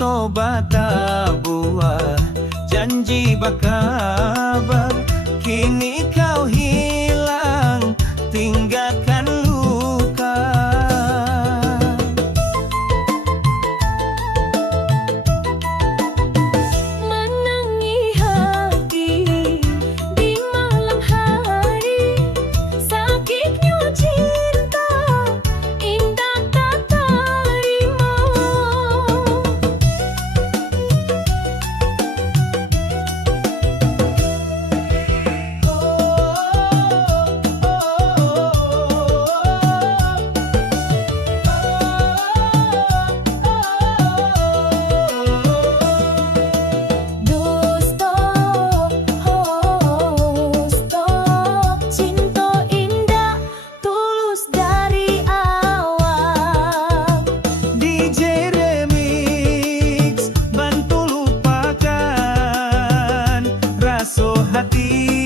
bata buah janji bakabar, kini kau hilang tinggalkan luka. Menangi hati di malam hari, sakitnya cinta indah tak terima. Dusta, dusta, cinta indah tulus dari awal. DJ Remix bantu lupakan rasa hati